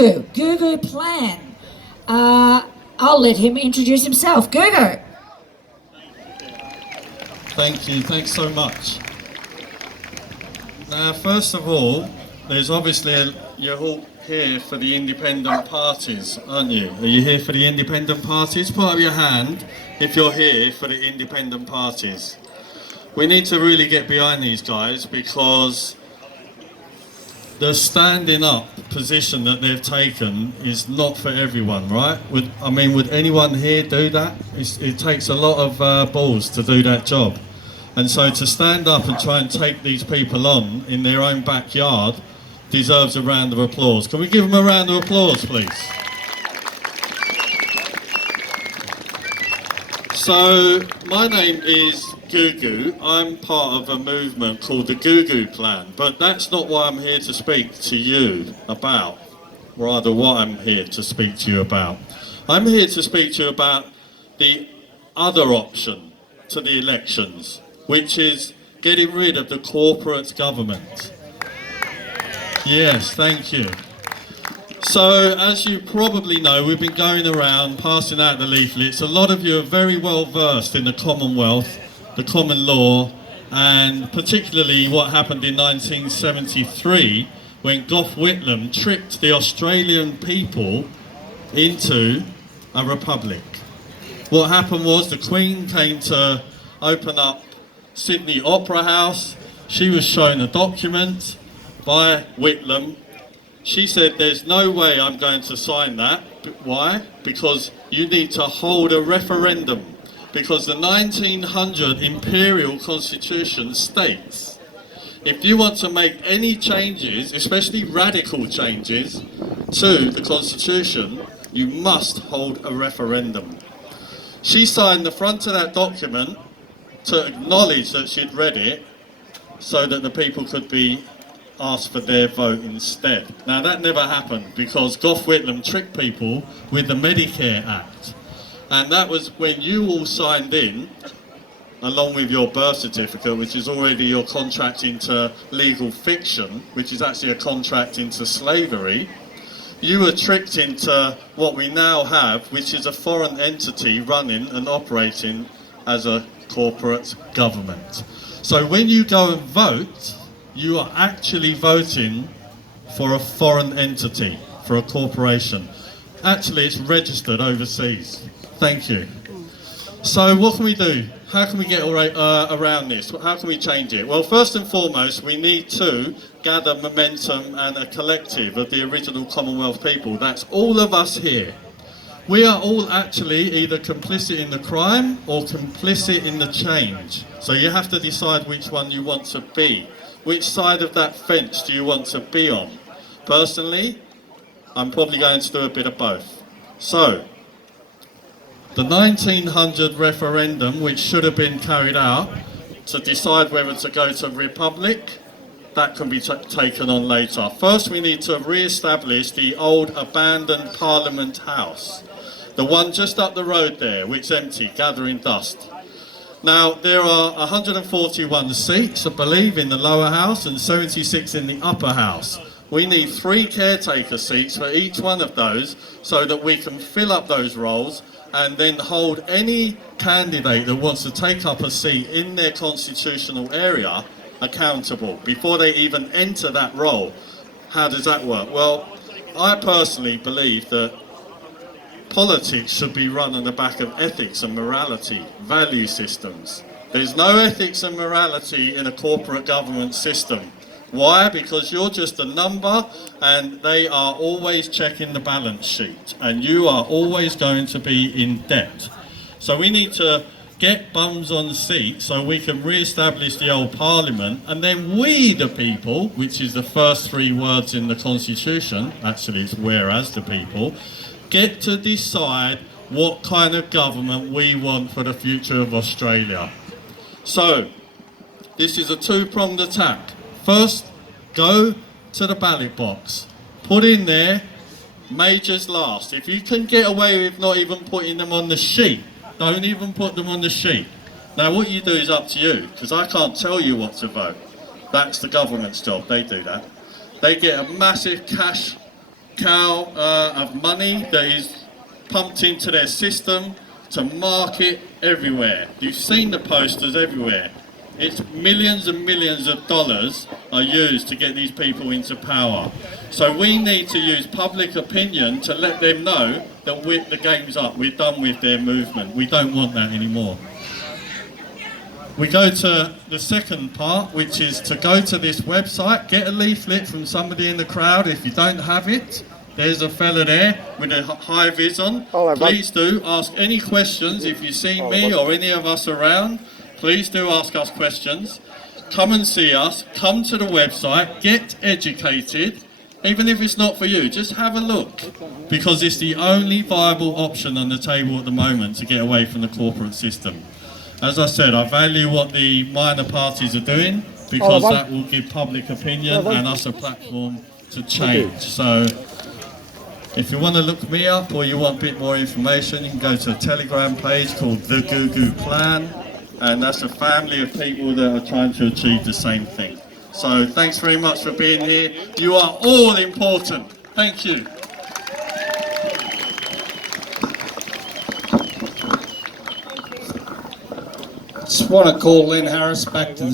Gugu Plan. I'll let him introduce himself. Gugu. Thank you, thanks so much. Now, first of all, there's obviously, you're all here for the independent parties, aren't you? Are you here for the independent parties? Put up your hand if you're here for the independent parties. We need to really get behind these guys because the standing up position that they've taken is not for everyone, right? Would anyone here do that? It takes a lot of balls to do that job. And so to stand up and try and take these people on in their own backyard deserves a round of applause. Can we give them a round of applause, please? So, my name is Gugu. I'm part of a movement called the Gugu Plan, but that's not what I'm here to speak to you about, rather what I'm here to speak to you about. I'm here to speak to you about the other option to the elections, which is getting rid of the corporate government. Yes, thank you. So, as you probably know, we've been going around passing out the leaflets. A lot of you are very well versed in the Commonwealth, the common law, and particularly what happened in 1973 when Gough Whitlam tricked the Australian people into a republic. What happened was the Queen came to open up Sydney Opera House. She was shown a document by Whitlam. She said, there's no way I'm going to sign that. Why? Because you need to hold a referendum. Because the 1900 Imperial Constitution states, if you want to make any changes, especially radical changes, to the Constitution, you must hold a referendum. She signed the front of that document to acknowledge that she'd read it so that the people could be asked for their vote instead. Now that never happened because Gough Whitlam tricked people with the Medicare Act. And that was when you all signed in, along with your birth certificate, which is already your contract into legal fiction, which is actually a contract into slavery. You were tricked into what we now have, which is a foreign entity running and operating as a corporate government. So when you go and vote, you are actually voting for a foreign entity, for a corporation. Actually, it's registered overseas. Thank you. So what can we do? How can we get around this? How can we change it? Well, first and foremost, we need to gather momentum and a collective of the original Commonwealth people. That's all of us here. We are all actually either complicit in the crime or complicit in the change. So you have to decide which one you want to be. Which side of that fence do you want to be on? Personally, I'm probably going to do a bit of both. So, the 1900 referendum, which should have been carried out to decide whether to go to republic, that can be taken on later. First, we need to re-establish the old abandoned Parliament House, the one just up the road there, which is empty, gathering dust. Now, there are 141 seats, I believe, in the lower house and 76 in the upper house. We need 3 caretaker seats for each one of those so that we can fill up those roles and then hold any candidate that wants to take up a seat in their constitutional area accountable before they even enter that role. How does that work? Well, I personally believe that politics should be run on the back of ethics and morality, value systems. There's no ethics and morality in a corporate government system. Why? Because you're just a number and they are always checking the balance sheet and you are always going to be in debt. So we need to get bums on seats so we can re-establish the old parliament, and then we the people, which is the first 3 words in the constitution, actually it's whereas the people, get to decide what kind of government we want for the future of Australia. So, this is a 2-pronged attack. First, go to the ballot box. Put in there, majors last. If you can get away with not even putting them on the sheet, don't even put them on the sheet. Now what you do is up to you, because I can't tell you what to vote. That's the government's job, they do that. They get a massive cash cow of money that is pumped into their system to market everywhere. You've seen the posters everywhere. It's millions and millions of dollars are used to get these people into power. So we need to use public opinion to let them know that the game's up. We're done with their movement. We don't want that anymore. We go to the second part, which is to go to this website, get a leaflet from somebody in the crowd. If you don't have it, there's a fella there with a high vis on. Please do ask any questions. If you see me or any of us around, please do ask us questions. Come and see us, come to the website, get educated. Even if it's not for you, just have a look. Because it's the only viable option on the table at the moment to get away from the corporate system. As I said, I value what the minor parties are doing because that will give public opinion and us a platform to change. So if you want to look me up or you want a bit more information, you can go to a Telegram page called the Gugu Plan, and that's a family of people that are trying to achieve the same thing. So thanks very much for being here. You are all important. Thank you. Just want to call Lynn Harris back to the